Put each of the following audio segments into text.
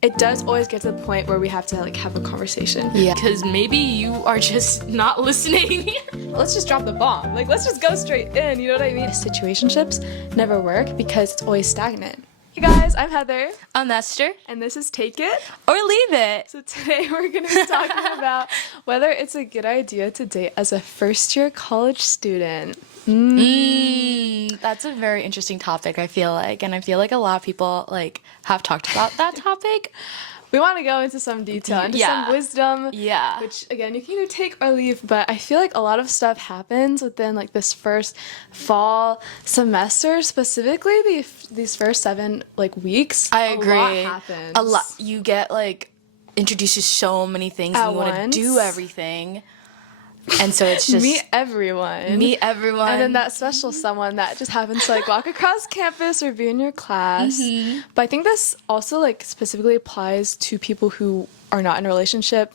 It does always get to the point where we have to like have a conversation. Yeah, because maybe you are just not listening. Let's just drop the bomb. Like, let's just go straight in, you know what I mean? Situationships never work because it's always stagnant. Hey guys, I'm Heather. I'm Esther. And this is Take It Or Leave It. So today we're going to be talking about whether it's a good idea to date as a first-year college student. That's a very interesting topic, I feel like. And I feel like a lot of people like have talked about that topic. We want to go into some detail, into some wisdom, which again you can either take or leave, but I feel like a lot of stuff happens within like this first fall semester, specifically these first 7 like weeks. I agree. A lot happens. A lot. You get like introduced to so many things and you want to do everything. And so it's just meet everyone. And then that special someone that just happens to like walk across campus or be in your class. But I think this also like specifically applies to people who are not in a relationship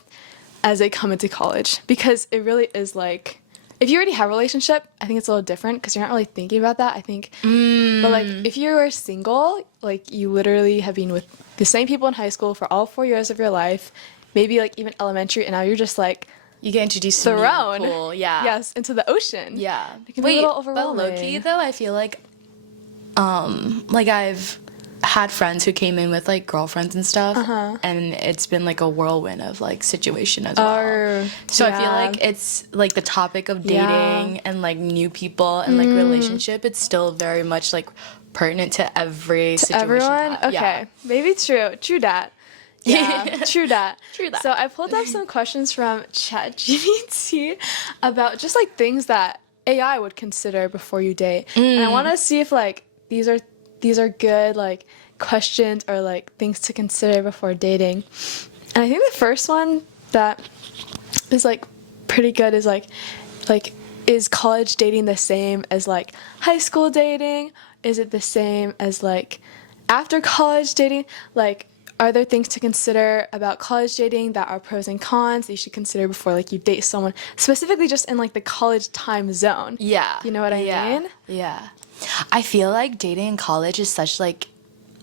as they come into college, because it really is like, if you already have a relationship, I think it's a little different because you're not really thinking about that, I think. But like if you are single, like you literally have been with the same people in high school for all 4 years of your life, maybe like even elementary, and now you're just like you get introduced to the pool, yes, into the ocean. Yeah. It can be a little overwhelming. But low-key, though, I feel like I've had friends who came in with, like, girlfriends and stuff, and it's been, like, a whirlwind of, like, situation as well. So I feel like it's, like, the topic of dating and, like, new people and, like, relationship, it's still very much, like, pertinent to every situation. Everyone? Okay. Maybe true that. Yeah, true that. So I pulled up some questions from ChatGPT about just like things that AI would consider before you date, and I want to see if like these are good like questions or like things to consider before dating. And I think the first one that is like pretty good is like is college dating the same as like high school dating? Is it the same as like after college dating? Like, are there things to consider about college dating that are pros and cons that you should consider before like you date someone, specifically just in like the college time zone? Yeah. You know what I mean? Yeah. I feel like dating in college is such like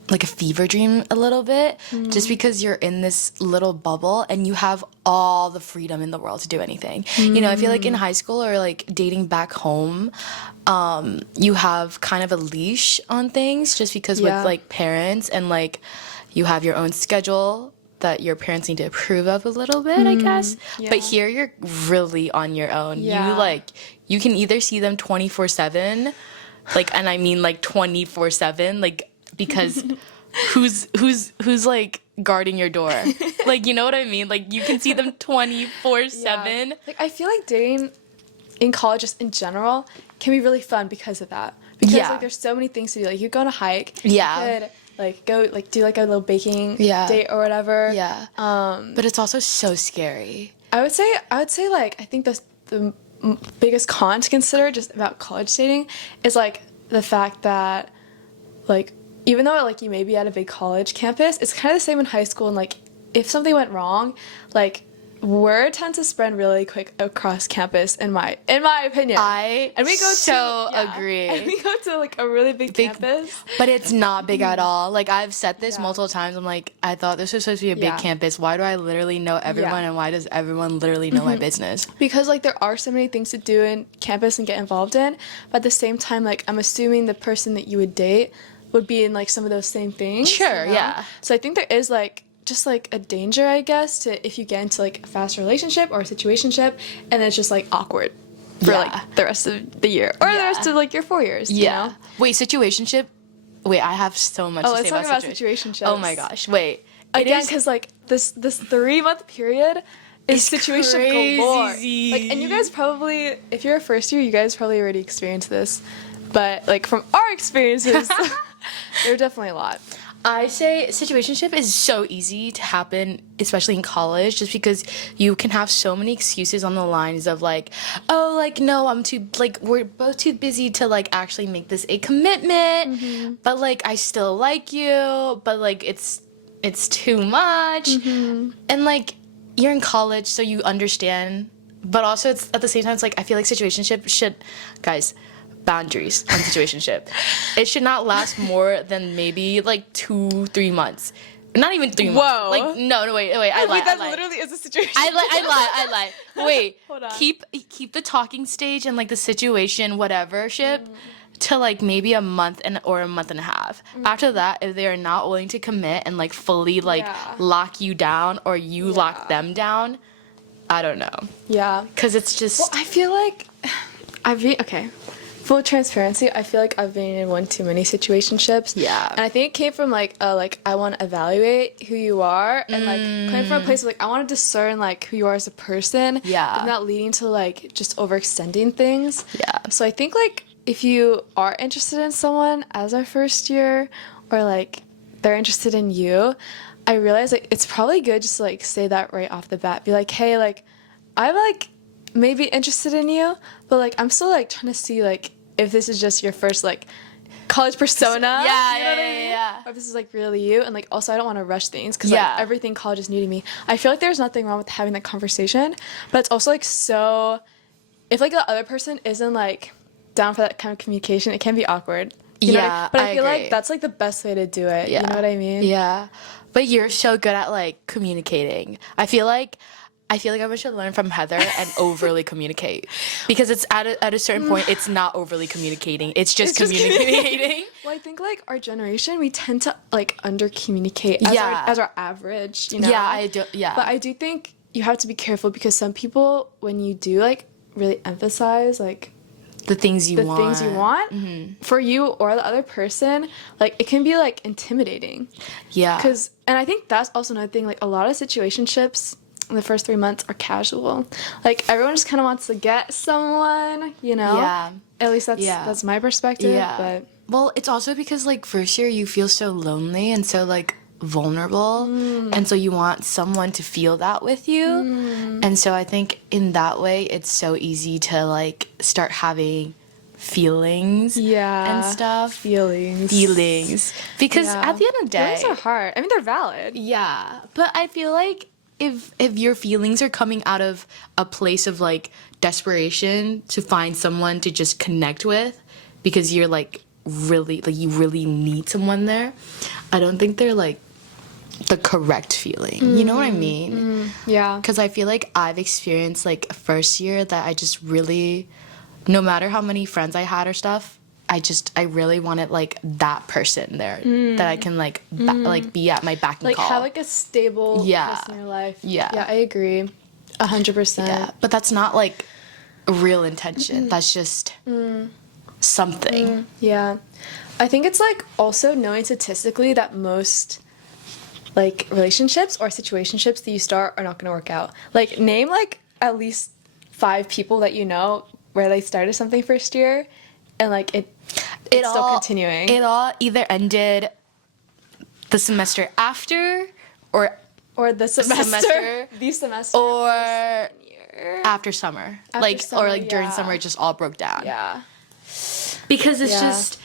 a fever dream a little bit, just because you're in this little bubble and you have all the freedom in the world to do anything. You know, I feel like in high school or like dating back home, you have kind of a leash on things just because with like parents and like you have your own schedule that your parents need to approve of a little bit, I guess. But here you're really on your own. You can either see them 24/7, like, and I mean like 24/7, like, because who's like guarding your door? Like, you know what I mean? Like, you can see them 24/7. Like, I feel like dating in college just in general can be really fun because of that. Because like there's so many things to do. Like, you go on a hike. You could like go like do like a little baking date or whatever. But it's also so scary. I would say like I think the biggest con to consider just about college dating is like the fact that like even though like you may be at a big college campus, it's kind of the same in high school, and like if something went wrong, like word tends to spread really quick across campus in my opinion. And we agree. And we go to like a really big campus. But it's not big at all. Like, I've said this multiple times. I'm like, I thought this was supposed to be a big campus. Why do I literally know everyone and why does everyone literally know my business? Because like there are so many things to do in campus and get involved in, but at the same time like I'm assuming the person that you would date would be in like some of those same things. Sure, you know? So I think there is like just like a danger, I guess, to if you get into like a fast relationship or a situationship and then it's just like awkward for like the rest of the year or the rest of like your 4 years. You know? Wait, situationship? Wait, I have so much to say let's talk about situationships. Oh my gosh, wait. Again, because like this 3-month period is situationship galore. Like, and you guys probably, if you're a first year, you guys probably already experienced this, but like from our experiences, there are definitely a lot. I say situationship is so easy to happen, especially in college, just because you can have so many excuses on the lines of like, oh, like, no, I'm too, like, we're both too busy to like actually make this a commitment, but like, I still like you, but like, it's too much. And like, you're in college, so you understand, but also it's at the same time, it's like, I feel like situationship should, guys, boundaries on situationship. It should not last more than maybe like 2-3 months. Not even 3 months. Whoa. Like, no, wait, I lied. That literally is a situation. I lied. Wait, Hold on. keep the talking stage and like the situation, whatever ship, to like maybe a month or a month and a half. After that, if they are not willing to commit and like fully like lock you down or you lock them down, I don't know. Yeah. Because it's just. Well, I feel like okay. Full transparency, I feel like I've been in one too many situationships. Yeah. And I think it came from like I want to evaluate who you are and like coming from a place of like I want to discern like who you are as a person. Yeah. And not leading to like just overextending things. Yeah. So I think like if you are interested in someone as our first year or like they're interested in you, I realize like it's probably good just to like say that right off the bat. Be like, hey, like I'm like maybe interested in you, but like I'm still like trying to see like if this is just your first like college persona. Yeah, you know what I mean? yeah. Or if this is like really you, and like also I don't want to rush things because Yeah. like everything college is new to me. I feel like there's nothing wrong with having that conversation, but it's also like so if like the other person isn't like down for that kind of communication, it can be awkward. You know what I mean? But I feel agree. like that's like the best way to do it. Yeah. You know what I mean? Yeah. But you're so good at like communicating. I feel like I should learn from Heather and overly communicate, because it's at a certain point it's not overly communicating. It's just communicating. Well, I think like our generation we tend to like under communicate as our average, you know. Yeah, I do. Yeah. But I do think you have to be careful because some people when you do like really emphasize like the things you want. For you or the other person, like it can be like intimidating. Yeah. And I think that's also another thing, like a lot of situationships in the first 3 months are casual. Like everyone just kind of wants to get someone, you know? Yeah. At least that's my perspective. Yeah. But well, it's also because like first year you feel so lonely and so like vulnerable, and so you want someone to feel that with you. And so I think in that way it's so easy to like start having feelings and stuff. Feelings. Because at the end of the day, feelings are hard. I mean, they're valid. yeah, but I feel like if your feelings are coming out of a place of like desperation to find someone to just connect with because you're like really like you really need someone there, I don't think they're like the correct feeling. You know what I mean? Yeah. Because I feel like I've experienced like a first year that I just really, no matter how many friends I had or stuff, I really wanted like that person there that I can like like be at my beck and Like call. have like a stable person in your life. Yeah, I agree. 100%. Yeah, but that's not like real intention. That's just something. Yeah. I think it's like also knowing statistically that most like relationships or situationships that you start are not going to work out. Like name like at least 5 people that you know where they started something first year and like it's still continuing. It all either ended the semester after or the semester or year. after summer. Or during summer it just all broke down. Yeah. Because it's just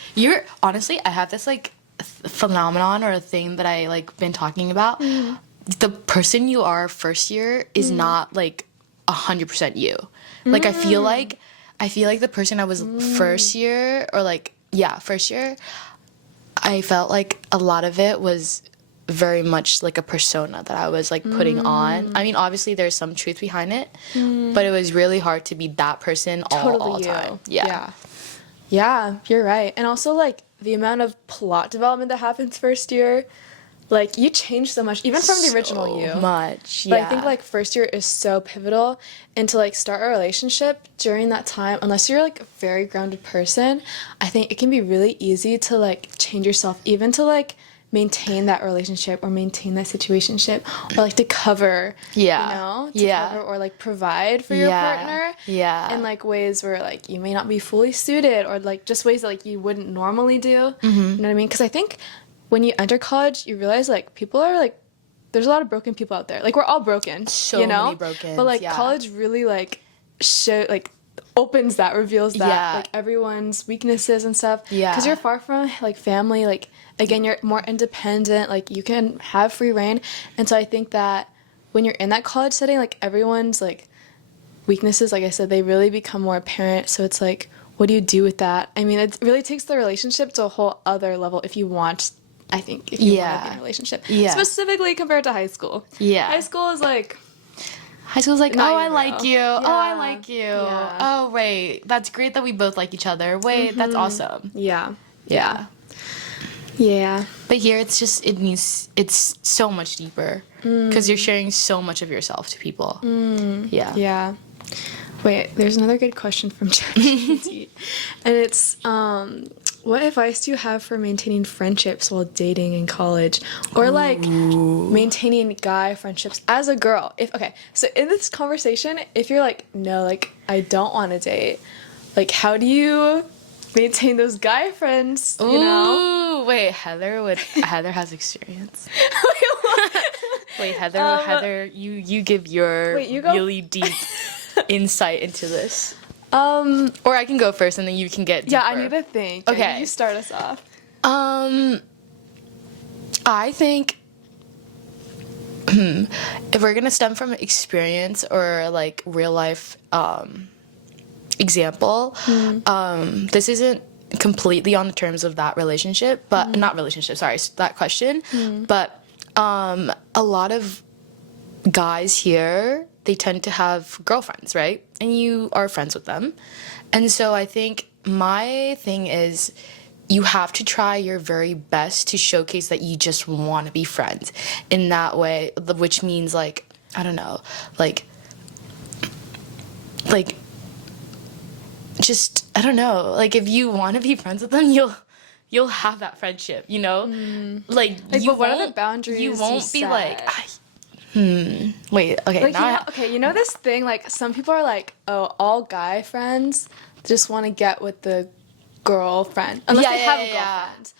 honestly I have this like phenomenon or a thing that I like been talking about. The person you are first year is not like 100% you. Like I feel like the person I was first year first year, I felt like a lot of it was very much like a persona that I was like putting on. I mean, obviously there's some truth behind it, but it was really hard to be that person all the time. Yeah, you're right. And also like the amount of plot development that happens first year, like you change so much even from the original you. Much. But I think like first year is so pivotal, and to like start a relationship during that time, unless you're like a very grounded person, I think it can be really easy to like change yourself even to like maintain that relationship or maintain that situationship or like to cover cover or like provide for your partner in like ways where like you may not be fully suited or like just ways that like you wouldn't normally do. You know what I mean? Because I think when you enter college you realize like people are like there's a lot of broken people out there. Like we're all broken, many broken, but like college really like opens that, reveals that like everyone's weaknesses and stuff, because you're far from like family. Like again, you're more independent, like you can have free reign. And so I think that when you're in that college setting, like everyone's like weaknesses, like I said, they really become more apparent. So it's like, what do you do with that? I mean, it really takes the relationship to a whole other level if you want I think, if you want to be in a relationship. Yeah. Specifically compared to high school. Yeah. High school is like... High school's like, Not oh, I even like real. you. Yeah. Oh, I like you. Yeah. Oh, wait. That's great that we both like each other. Wait, that's awesome. Yeah. Yeah. Yeah. But here it's so much deeper because you're sharing so much of yourself to people. Yeah. Yeah. Wait, there's another good question from ChatGPT. And it's, what advice do you have for maintaining friendships while dating in college? Or like maintaining guy friendships as a girl? So in this conversation, if you're like, no, like I don't want to date, like how do you maintain those guy friends, you know? Wait, Heather has experience. Wait, what? Wait, Heather, you give your Wait, you go. really deep insight into this. Or I can go first and then you can get deeper. Yeah, I need to think. Okay. You start us off. I think if we're gonna stem from experience or like real life example, this isn't completely on the terms of that relationship, but not relationship, sorry, that question. But a lot of guys here, they tend to have girlfriends, right? And you are friends with them. And so I think my thing is you have to try your very best to showcase that you just want to be friends in that way, which means like, I don't know, like just, I don't know, like if you want to be friends with them, you'll have that friendship, you know? Like you but what are the boundaries you won't be set? like, wait, okay, Like, now you know this thing, like, some people are like, oh, all guy friends just want to get with the girlfriend. Unless they have a girlfriend.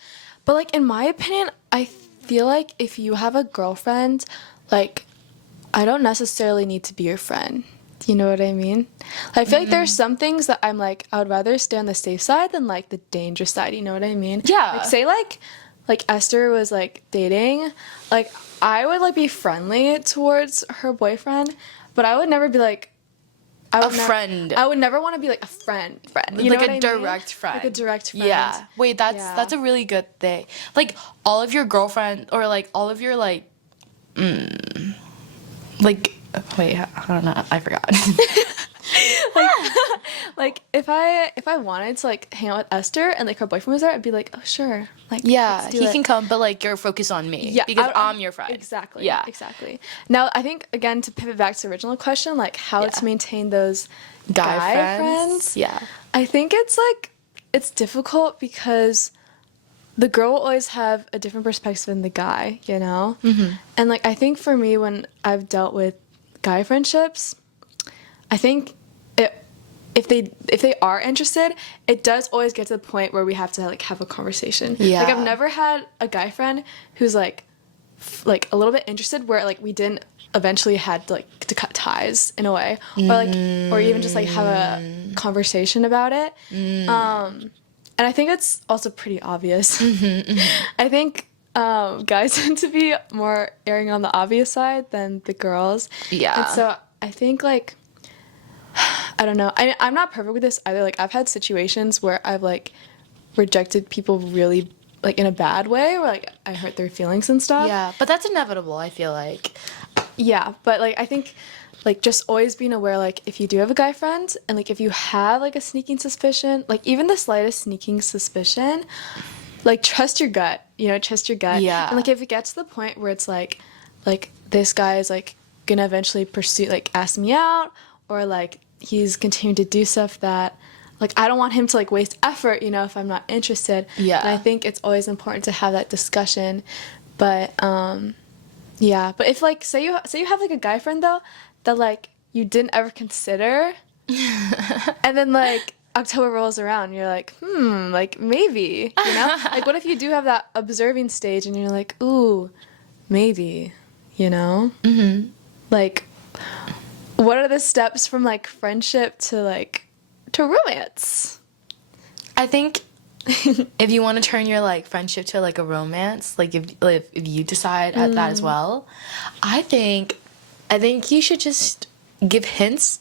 But, like, in my opinion, I feel like if you have a girlfriend, like, I don't necessarily need to be your friend. You know what I mean? I feel like there's some things that I'm like, I would rather stay on the safe side than, like, the dangerous side. You know what I mean? Yeah. Like, say, like Esther was, like, dating, like, I would, like, be friendly towards her boyfriend, but I would never be, like... friend. I would never want to be, like, a friend. You like know what a I mean? direct friend. Like a direct friend. Yeah. Wait, that's a really good thing. Like, all of your girlfriend, or, like, all of your, like... like... Wait, I don't know. I forgot. Like, if I wanted to, like, hang out with Esther and, like, her boyfriend was there, I'd be like, oh, sure. Like, Yeah, let's do he it. can come, but, like, you're focused on me. Yeah, Because I'm your friend. Exactly. Yeah. Exactly. Now, I think, again, to pivot back to the original question, like, how to maintain those guy friends. Yeah. I think it's, like, it's difficult because the girl will always have a different perspective than the guy, you know? And, like, I think for me, when I've dealt with guy friendships, I think if they are interested, it does always get to the point where we have to like have a conversation. Yeah. Like I've never had a guy friend who's like a little bit interested where like we didn't eventually had like to cut ties in a way, or like or even just like have a conversation about it. And I think it's also pretty obvious. I think guys tend to be more erring on the obvious side than the girls. Yeah. And so I think like I don't know. I'm not perfect with this either. Like I've had situations where I've like rejected people really like in a bad way, where like I hurt their feelings and stuff. Yeah, but that's inevitable, I feel like. Yeah, but like I think like just always being aware, like if you do have a guy friend and like if you have like a sneaking suspicion, like even the slightest sneaking suspicion, like trust your gut, you know, trust your gut. Yeah. And like if it gets to the point where it's like this guy is like gonna eventually pursue, like ask me out, or like he's continuing to do stuff that like I don't want him to like waste effort, you know, if I'm not interested. Yeah. And I think it's always important to have that discussion. But yeah, but if like say you have like a guy friend though that like you didn't ever consider, and then like October rolls around, you're like, like maybe, you know, like what if you do have that observing stage and you're like, ooh, maybe, you know, like what are the steps from like friendship to romance? I think if you want to turn your like friendship to like a romance, like if you decide at that as well, I think you should just give hints.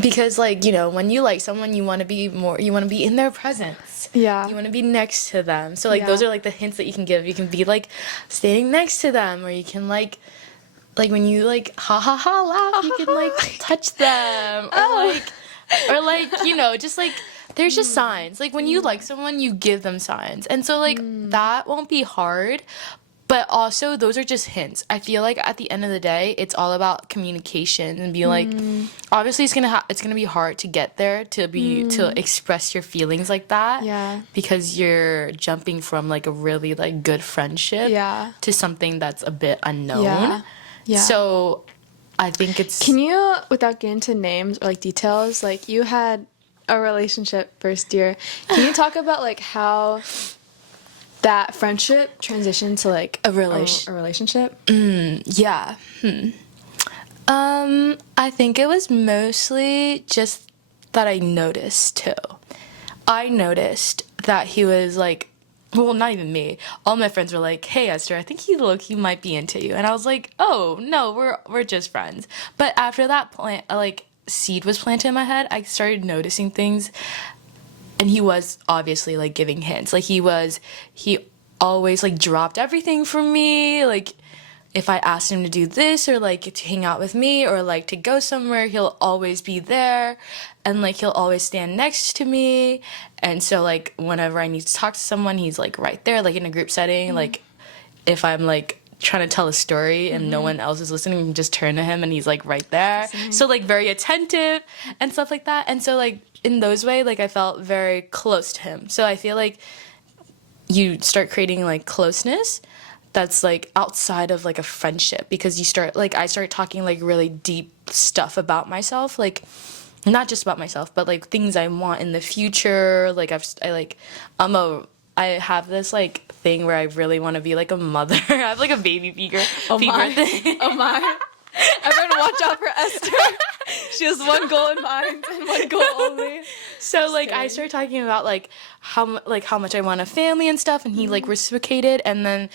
Because, like, you know, when you like someone, you want to be in their presence. Yeah. You want to be next to them. So, like, those are, like, the hints that you can give. You can be, like, standing next to them, or you can, like, when you, like, ha ha ha laugh, you can, like, touch them. Or, like, you know, just, like, there's just signs. Like, when you like someone, you give them signs. And so, like, that won't be hard. But also, those are just hints. I feel like at the end of the day, it's all about communication and being like, obviously, it's gonna be hard to get there to express your feelings like that. Yeah. Because you're jumping from like a really like good friendship to something that's a bit unknown. Yeah. Yeah. So, I think it's. Can you, without getting into names or like details, like you had a relationship first year. Can you talk about like how that friendship transitioned to like a relationship? Yeah. I think it was mostly just that I noticed too. I noticed that he was like, well, not even me. All my friends were like, "Hey, Esther, I think he might be into you," and I was like, "Oh no, we're just friends." But after that seed was planted in my head, I started noticing things. And he was obviously, like, giving hints. Like, he always, like, dropped everything for me. Like, if I asked him to do this or, like, to hang out with me or, like, to go somewhere, he'll always be there. And, like, he'll always stand next to me. And so, like, whenever I need to talk to someone, he's, like, right there, like, in a group setting. Like, if I'm, like, trying to tell a story and no one else is listening, you can just turn to him and he's, like, right there. So, like, very attentive and stuff like that. And so, like, in those ways, like, I felt very close to him. So I feel like you start creating, like, closeness that's, like, outside of, like, a friendship, because I start talking, like, really deep stuff about myself, like, not just about myself, but, like, things I want in the future. Like, I have this, like, thing where I really want to be, like, a mother. I have, like, a baby fever thing. Oh my. Everyone watch out for Esther. She has one goal in mind and one goal only. So, like, I started talking about, like, how much I want a family and stuff, and he, like, reciprocated, and then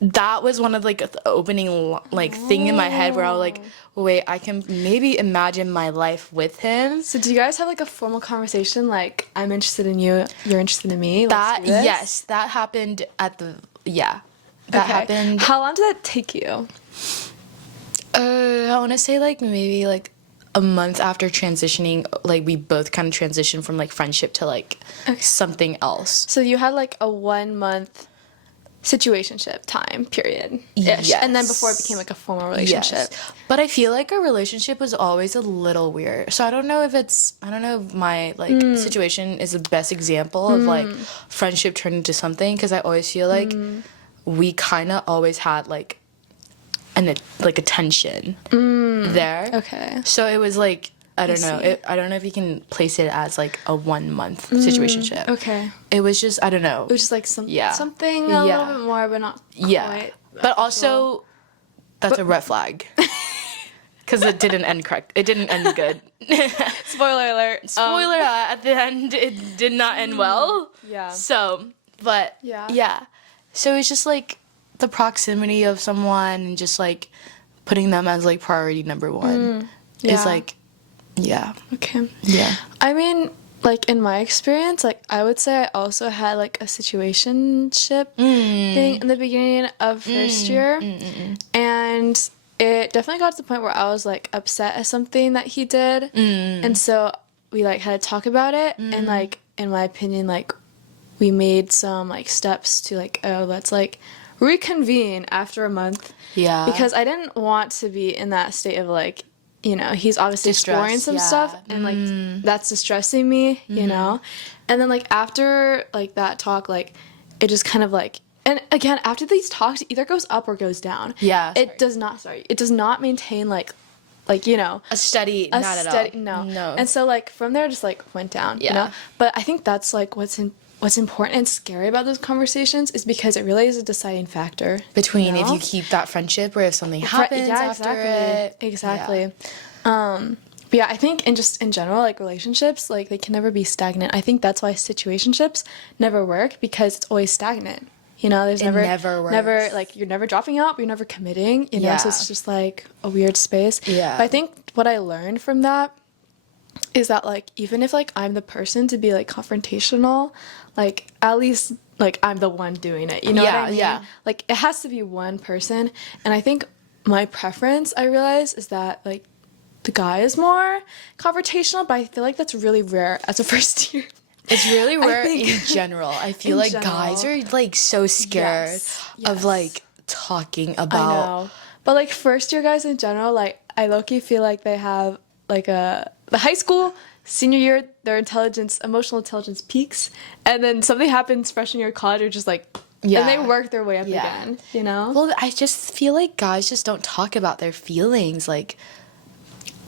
that was one of, like, the opening, like, thing in my head where I was like, wait, I can maybe imagine my life with him. So do you guys have, like, a formal conversation, like, I'm interested in you, you're interested in me? Yes, that happened That happened. How long did that take you? I want to say, like, maybe, like, a month after transitioning. Like, we both kind of transitioned from, like, friendship to, like, something else. So you had, like, a 1 month situationship time period. Yes. And then before it became, like, a formal relationship. Yes. But I feel like our relationship was always a little weird. So I don't know if my, like, situation is the best example of, like, friendship turning into something. Because I always feel like we kind of always had, like, a tension there. Okay. So it was like, I don't know. I don't know if you can place it as like a 1 month situationship. Okay. It was just, I don't know. It was just like something a little bit more, but not quite. But also, that's a red flag. Because it didn't end correct. It didn't end good. Spoiler alert. Spoiler at the end, it did not end well. Yeah. So, but yeah. So it's just like the proximity of someone and just like putting them as like priority number one is like, Okay. Yeah. I mean, like in my experience, like I would say I also had like a situationship thing in the beginning of first year. And it definitely got to the point where I was like upset at something that he did. And so we like had to talk about it. And like, in my opinion, like we made some like steps to like, oh, let's like reconvene after a month. Yeah. Because I didn't want to be in that state of like, you know, he's obviously exploring some stuff and like that's distressing me, you know? And then like after like that talk, like it just kind of like, and again, after these talks, it either goes up or goes down. Yeah. It does not maintain like, you know. Not at all. No. And so like from there just like went down, you know? But I think that's like what's important and scary about those conversations is because it really is a deciding factor. Between if you keep that friendship or if something happens after it. Exactly. But yeah, I think in general, like relationships, like they can never be stagnant. I think that's why situationships never work because it's always stagnant. You know, there's never like you're never dropping out, but you're never committing, you know, so it's just like a weird space. Yeah. But I think what I learned from that is that like even if like I'm the person to be like confrontational, like at least like I'm the one doing it. You know what I mean? Yeah. Like it has to be one person. And I think my preference, I realize, is that like the guy is more confrontational, but I feel like that's really rare as a first year. It's really rare think- in general. I feel in like general. guys are like so scared Yes, of yes. like talking I about. know. But like first year guys in general, like I low-key feel like they have like the high school, senior year, their emotional intelligence peaks, and then something happens freshman year of college, or just like Yeah. and they work their way up Yeah. again, you know? Well, I just feel like guys just don't talk about their feelings like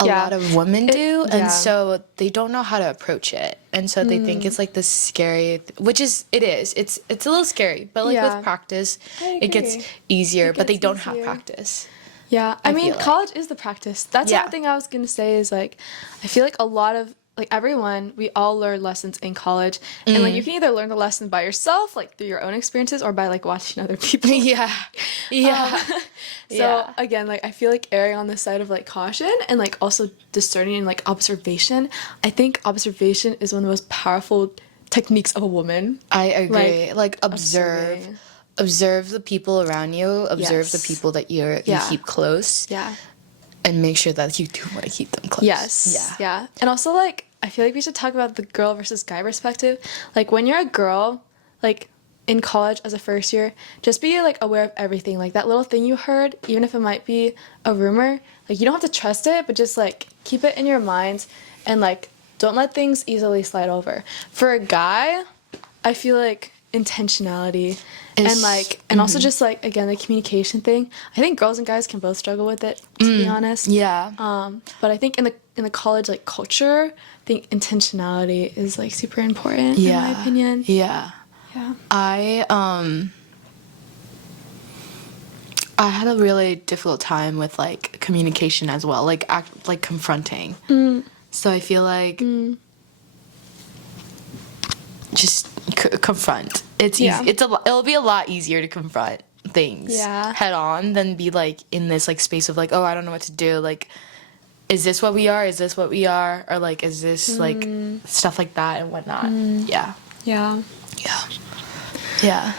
a Yeah. lot of women do, yeah. and so they don't know how to approach it, and so they think it's like this scary, which is it is. It's a little scary, but like Yeah. with practice, I it gets agree. easier. It But they gets don't have easier. practice. Yeah, I mean, feel like. college is the practice. That's Yeah. one thing I was gonna say is like, I feel like a lot of like everyone, we all learn lessons in college, and like you can either learn the lesson by yourself, like through your own experiences, or by like watching other people. Yeah, yeah, So Yeah. again, like I feel like erring on the side of like caution and like also discerning and like observation. I think observation is one of the most powerful techniques of a woman. I agree. Like observe. observing. Observe the people around you. Observe the Yes. people that you Yeah. keep close, Yeah. and make sure that you do want to keep them close. Yes. Yeah. Yeah. And also, like, I feel like we should talk about the girl versus guy perspective. Like, when you're a girl, like, in college as a first year, just be, like, aware of everything. Like, that little thing you heard, even if it might be a rumor, like, you don't have to trust it, but just, like, keep it in your mind and, like, don't let things easily slide over. For a guy, I feel like intentionality and like and also just like again the communication thing. I think girls and guys can both struggle with it, to be honest. Yeah. But I think in the college like culture, I think intentionality is like super important in my opinion. Yeah. Yeah. I had a really difficult time with like communication as well, like like confronting. So I feel like just confront. It's Yeah. easy. It'll be a lot easier to confront things head on than be like in this like space of like, oh, I don't know what to do. Like, is this what we are? Is this what we are? Or like, is this like stuff like that and whatnot? Yeah. Yeah. Yeah. Yeah.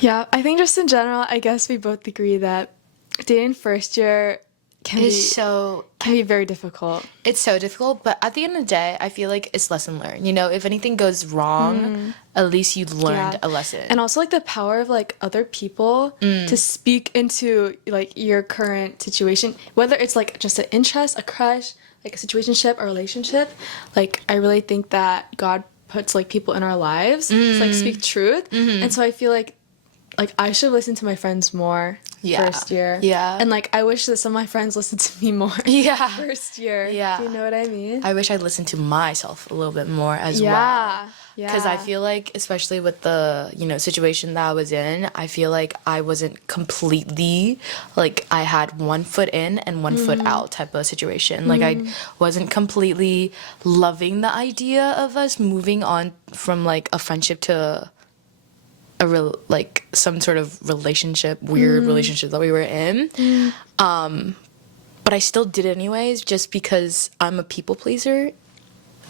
Yeah. I think just in general, I guess we both agree that dating first year can be very difficult. It's so difficult, but at the end of the day, I feel like it's lesson learned. You know, if anything goes wrong, at least you learned a lesson. And also like the power of like other people to speak into like your current situation, whether it's like just an interest, a crush, like a situationship, a relationship. Like I really think that God puts like people in our lives to like speak truth. And so I feel like I should listen to my friends more first year. Yeah. And like I wish that some of my friends listened to me more first year. Yeah. Do you know what I mean? I wish I listened to myself a little bit more as well. Yeah. Because I feel like, especially with the, you know, situation that I was in, I feel like I wasn't completely, like, I had one foot in and one foot out type of situation. Like, I wasn't completely loving the idea of us moving on from, like, a friendship to like, some sort of relationship, weird relationship that we were in. But I still did it anyways, just because I'm a people pleaser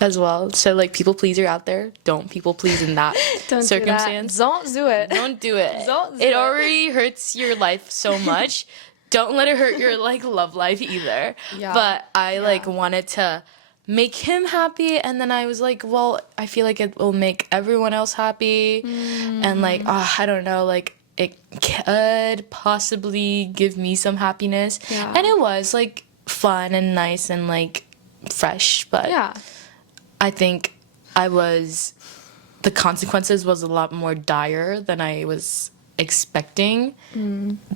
as well. So like people pleaser out there, don't people please in that circumstance. Don't do it. Don't do it. Don't do it it. already hurts your life so much. Don't let it hurt your like love life either. Yeah. But I like wanted to make him happy, and then I was like, well, I feel like it will make everyone else happy. And like I don't know, like it could possibly give me some happiness. Yeah. And it was like fun and nice and like fresh, but Yeah. I think the consequences was a lot more dire than I was expecting,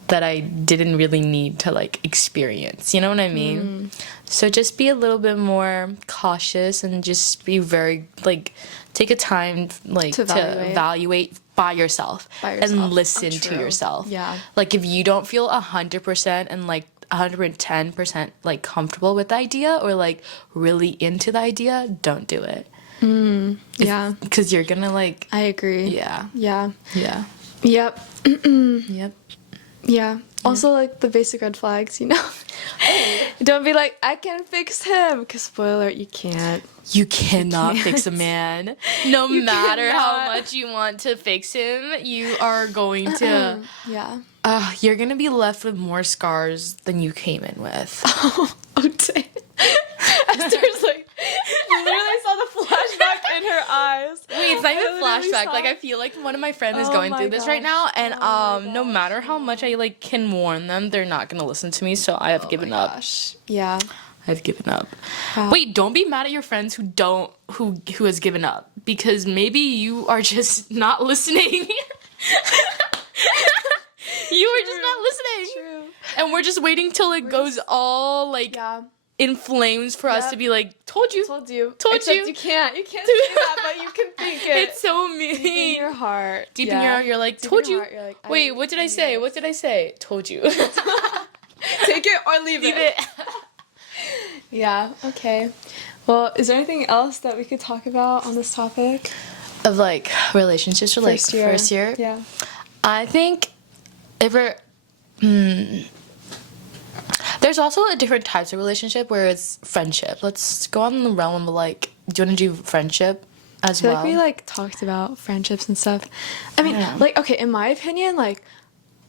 that I didn't really need to like experience. You know what I mean? So just be a little bit more cautious and just be very like take a time like to evaluate by yourself and listen to yourself. Yeah. Like if you don't feel 100% and like 110% like comfortable with the idea or like really into the idea, don't do it. Yeah. Because you're gonna like. I agree. Yeah. Yeah. Yeah. Yep. Yep. Yeah. Also, like, the basic red flags, you know? Don't be like, I can fix him, because spoiler, you can't. You cannot fix a man. No matter how cannot. much you want to fix him, you are going to... Yeah. You're going to be left with more scars than you came in with. Oh, dang. Esther's like, you literally saw the flashback in her eyes. Wait, it's not even a literally flashback. saw- Like, I feel like one of my friends is Oh going my through this right gosh. now, and Oh my no matter how much I like can warn them, they're not gonna listen to me. So I have given up. Gosh. Yeah. I've given up. Wow. Wait, don't be mad at your friends who has given up, because maybe you are just not listening. You are just not listening. True. And we're just waiting till it goes all like Yeah. in flames for us Yep. to be like, told you. Told you. Told Except you. You can't say that, but you can think it. It's so mean. Deep in your heart. Deep in your heart, you're like, Deep in told your you. heart, you're like, Wait, what did I say? yes. What did I say? Told you. Take it or leave it. Yeah, okay. Well, is there anything else that we could talk about on this topic? Of like relationships or like first year? Yeah. I think if we're there's also a different types of relationship where it's friendship. Let's go on the realm of like, do you want to do friendship as I feel well? like we like talked about friendships and stuff. I mean, Yeah. like, okay, in my opinion, like,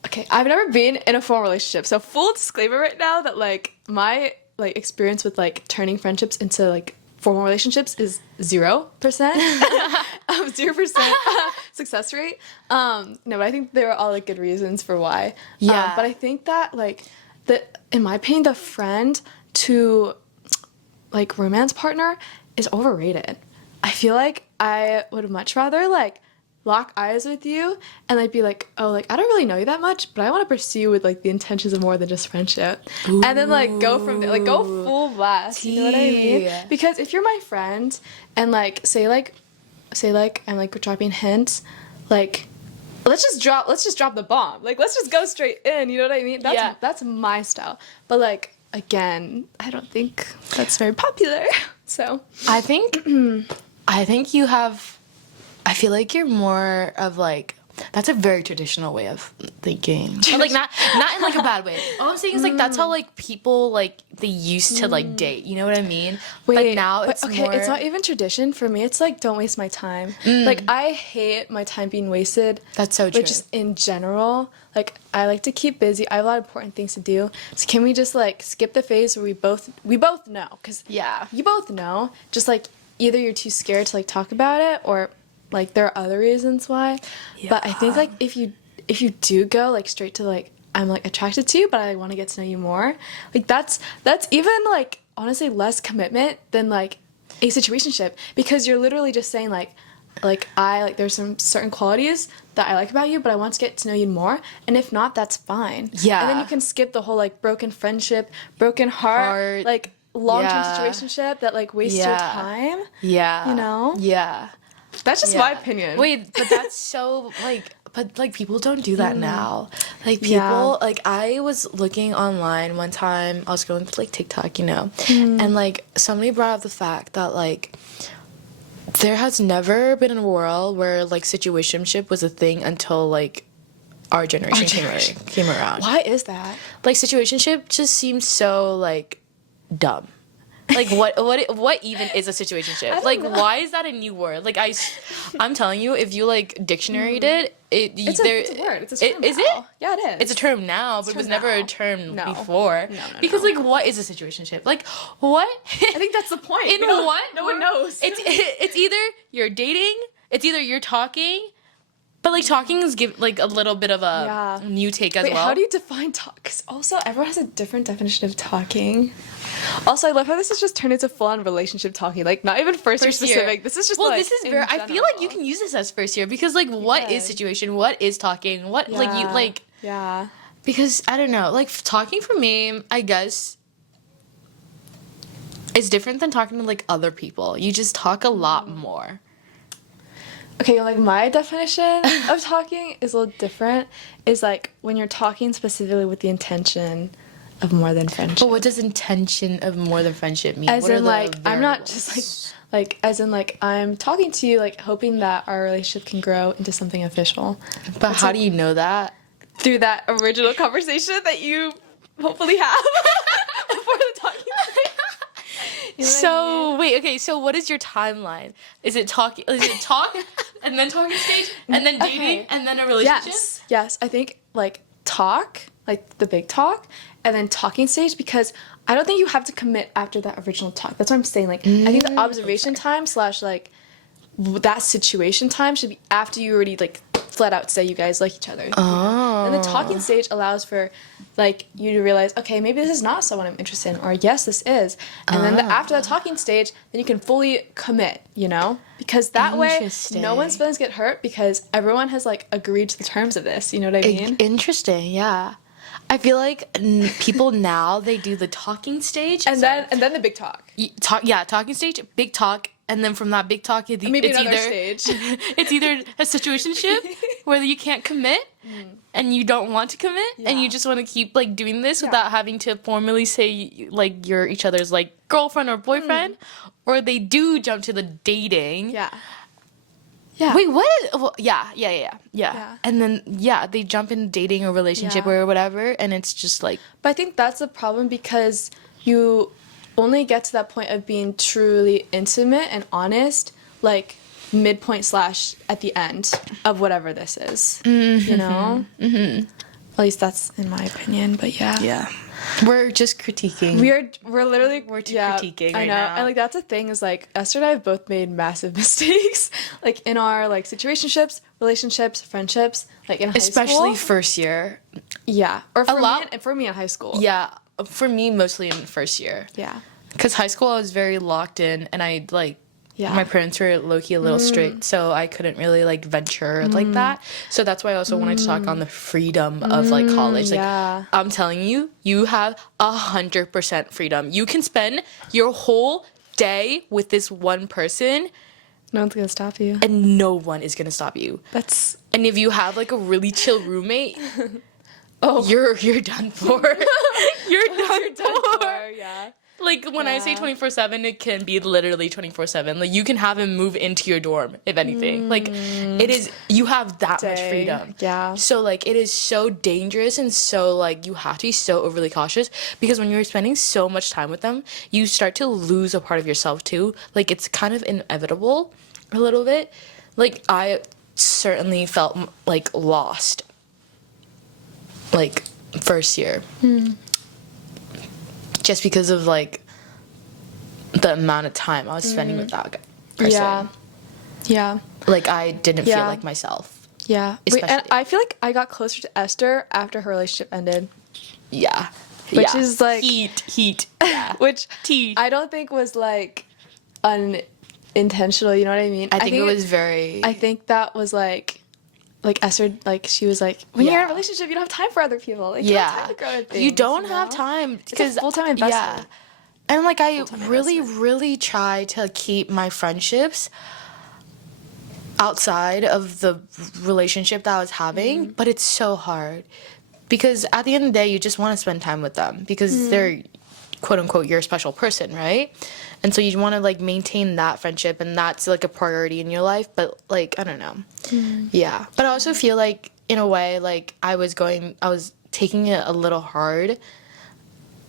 okay, I've never been in a formal relationship. So full disclaimer right now that like my like experience with like turning friendships into like formal relationships is 0%. 0% success rate. No, but I think there are all like good reasons for why. Yeah. But I think that like in my opinion, the friend to like romance partner is overrated. I feel like I would much rather like lock eyes with you and like be like, oh, like I don't really know you that much, but I want to pursue you with like the intentions of more than just friendship. Ooh. And then like go from there, like go full blast. You know what I mean? Tea. Because if you're my friend and like say like I'm like dropping hints, like let's just drop the bomb. Like let's just go straight in, you know what I mean? That's my style. But like again, I don't think that's very popular. So I think you have. I feel like you're more of like. That's a very traditional way of thinking. But, like not in like a bad way. All I'm saying is like that's how like people like they used to like date. You know what I mean? wait, but now but, it's okay, more. it's not even tradition for me. It's like don't waste my time. Like I hate my time being wasted. That's so true. But just in general, like I like to keep busy. I have a lot of important things to do. So can we just like skip the phase where we both know? Because Yeah. you both know. Just like either you're too scared to like talk about it or like there are other reasons why. Yeah. But I think like if you do go like straight to like I'm like attracted to you but I want to get to know you more, like that's even like honestly less commitment than like a situationship, because you're literally just saying like I like there's some certain qualities that I like about you but I want to get to know you more, and if not, that's fine. Yeah. And then you can skip the whole like broken friendship, broken heart. Like long-term Yeah. situationship that like wastes your Yeah. time. Yeah. You know? Yeah. That's just my opinion. Wait, but that's so like, but like people don't do that now. Like people, Yeah. like I was looking online one time. I was going through like TikTok, you know, and like somebody brought up the fact that like there has never been a world where like situationship was a thing until like our generation came around. Why is that? Like situationship just seems so like dumb. Like what even is a situationship? Like know. why is that a new word? Like I'm telling you, if you like dictionary it, It's a word. It's a term is now. it? Yeah, it is. It's a term now, but it was term never a now. term No. before. No, because no. like what is a situationship? Like what? I think that's the point. In We don't- what? No one knows. It's either you're dating, it's either you're talking, but like talking is like a little bit of a Yeah. new take as Wait, well. how do you define talk? Because also everyone has a different definition of talking. Also, I love how this has just turned into full-on relationship talking. Like not even first year specific. This is just well, like this is in very. I feel like you general. can use this as first year because like what is could. situation? What is talking? What like you Yeah. like Yeah. because I don't know. Like talking for me, I guess it's different than talking to like other people. You just talk a lot more. Okay, like my definition of talking is a little different. Is like when you're talking specifically with the intention of more than friendship. But what does intention of more than friendship mean? As What are in the like I'm not variables? just like as in like I'm talking to you like hoping that our relationship can grow into something official. But how do you know that? through that original conversation that you hopefully have before the talking stage. You know what I mean? Wait, okay, so what is your timeline? Is it talk and then talking stage and then dating and then a relationship? Yes, I think like talk, like the big talk, and then talking stage, because I don't think you have to commit after that original talk. That's what I'm saying. Like I think the observation time / like that situation time should be after you already like flat out say you guys like each other. Oh. And the talking stage allows for like you to realize, okay, maybe this is not someone I'm interested in, or yes, this is. And then after the talking stage, then you can fully commit, you know? Because that way no one's feelings get hurt because everyone has like agreed to the terms of this, you know what I mean? Interesting, yeah. I feel like people now, they do the talking stage and then the big talk. Talking stage, big talk. And then from that big talk, it's another stage. It's either a situationship where you can't commit and you don't want to commit and you just want to keep like doing this without having to formally say like you're each other's like girlfriend or boyfriend, or they do jump to the dating. Yeah. Wait, what? Well, yeah. And then they jump in dating or relationship or whatever, and it's just like. But I think that's the problem because you only get to that point of being truly intimate and honest, like midpoint / at the end of whatever this is. You know? Mm-hmm. At least that's in my opinion, but yeah. Yeah. We're just critiquing. We're literally critiquing right I know. now. And like that's the thing is like Esther and I have both made massive mistakes, like in our like situationships, relationships, friendships, like in high school. Especially first year. Yeah. Or for me in high school. Yeah. For me, mostly in first year. Yeah. Because high school, I was very locked in, and I like. Yeah. My parents were low-key a little strict, so I couldn't really like venture like that. So that's why I also wanted to talk on the freedom of like college. Like I'm telling you, you have 100% freedom. You can spend your whole day with this one person. No one's gonna stop you. And no one is gonna stop you. And if you have like a really chill roommate, you're done for. You're done for. Yeah. Like, when I say 24/7, it can be literally 24/7. Like, you can have him move into your dorm, if anything. Like, it is, you have that much freedom. Yeah. So, like, it is so dangerous and so, like, you have to be so overly cautious because when you're spending so much time with them, you start to lose a part of yourself, too. Like, it's kind of inevitable a little bit. Like, I certainly felt, like, lost. Like, first year. Just because of like the amount of time I was spending with that person. Yeah. Like I didn't feel like myself. Yeah. Wait, and I feel like I got closer to Esther after her relationship ended. Yeah. Which is like heat. Yeah. Which I don't think was like unintentional, you know what I mean? I think it was very I think that was like Esther, like, she was like, when you're in a relationship, you don't have time for other people. Like, you don't have time to grow into things. You don't have time. Because full-time investment. Yeah. And, like, I really try to keep my friendships outside of the relationship that I was having, but it's so hard. Because at the end of the day, you just want to spend time with them because they're, quote-unquote, your special person, right? And so you want to, like, maintain that friendship, and that's, like, a priority in your life. But, like, I don't know. Yeah. But I also feel like, in a way, like, I was taking it a little hard.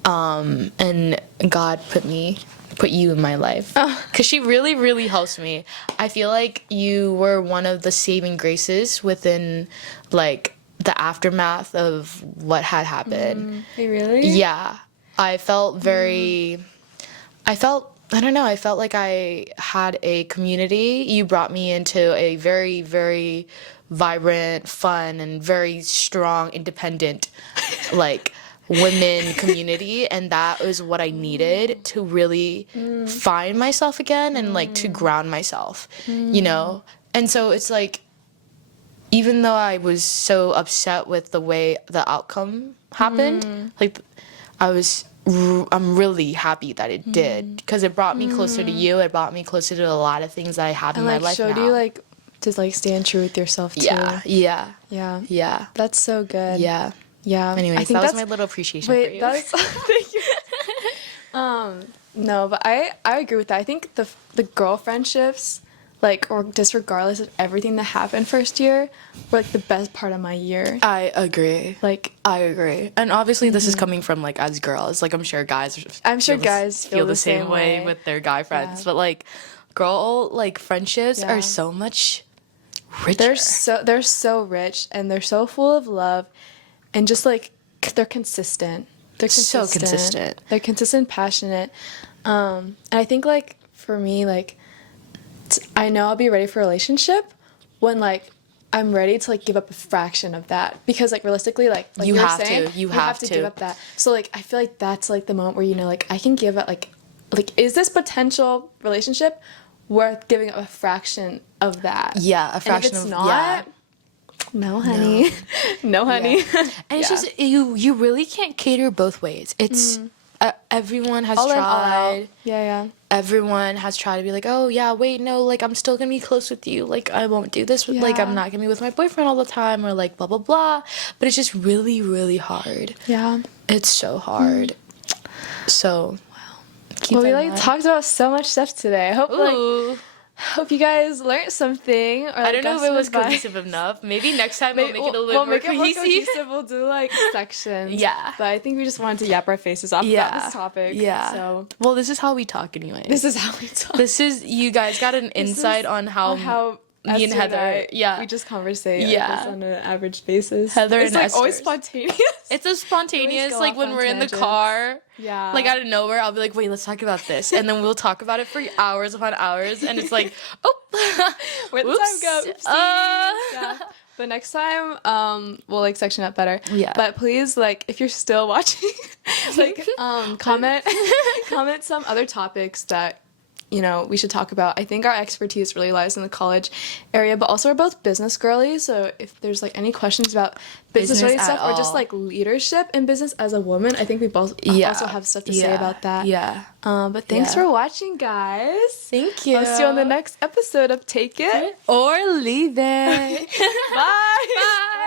And God put you in my life. Because she really, really helps me. I feel like you were one of the saving graces within, like, the aftermath of what had happened. Hey, really? Yeah. I felt I felt like I had a community. You brought me into a very, very vibrant, fun, and very strong, independent, like, women community. And that was what I needed to really find myself again and, like, to ground myself, you know? And so it's like, even though I was so upset with the way the outcome happened, like, I'm really happy that it did because it brought me closer to you. It brought me closer to a lot of things that I have in my life now. And, like, showed you, like, to, like, stand true with yourself, too. Yeah. That's so good. Yeah. Anyways, I think that was my little appreciation for you. Thank you. No, but I agree with that. I think the girl friendships, like, or just regardless of everything that happened first year, were like the best part of my year. I agree. Like, I agree. And obviously this is coming from like as girls. Like I'm sure guys feel the same way with their guy friends. Yeah. But like girl like friendships Yeah. are so much richer. They're so rich, and they're so full of love, and just like they're consistent. They're So consistent. consistent. They're consistent, passionate. And I think like for me, like I know I'll be ready for a relationship when like I'm ready to like give up a fraction of that, because like realistically, like You you're have saying, to. You have to. give up that. So like I feel like that's like the moment where, you know, like I can give it like is this potential relationship worth giving up a fraction of that? Yeah, a fraction and if it's of not, yeah. no honey. No honey. Yeah. And it's just you really can't cater both ways. It's everyone has All in, all out. tried. Yeah. Everyone has tried to be like, oh yeah, wait, no, like I'm still gonna be close with you. Like I won't do this with like Yeah. I'm not gonna be with my boyfriend all the time or like blah blah blah. But it's just really, really hard. Yeah. It's so hard. So keep Well, we in like mind. talked about so much stuff today. I hope Ooh. hope you guys learned something. Or, I like, don't know got if it some was advice. cohesive enough. Maybe next time we'll make it a little we'll more make it more cohesive. cohesive. We'll do like sections. Yeah. But I think we just wanted to yap our faces off about this topic. Yeah. So well, this is how we talk anyway. this is how we talk. This is you guys got an insight on how me and Esther Heather, I, we just conversate Yeah. like this on an average basis. Heather it's and like always Esther's. spontaneous. It's a spontaneous, go like off when on we're in the tangents. car, Yeah. like out of nowhere, I'll be like, wait, let's talk about this. And then we'll talk about it for hours upon hours. And it's like, oh, Where'd the whoops. time go? Oopsies. Yeah. But next time, we'll like section up better. Yeah. But please, like, if you're still watching, like, comment some other topics that, you know, we should talk about. I think our expertise really lies in the college area, but also we're both business girlies. So if there's like any questions about business related Business at stuff or just all. like leadership in business as a woman, I think we both Yeah. also have stuff to say about that. Yeah. But thanks Yeah. for watching, guys. Thank you. I'll see you on the next episode of Take It Or leave it. Bye. Bye.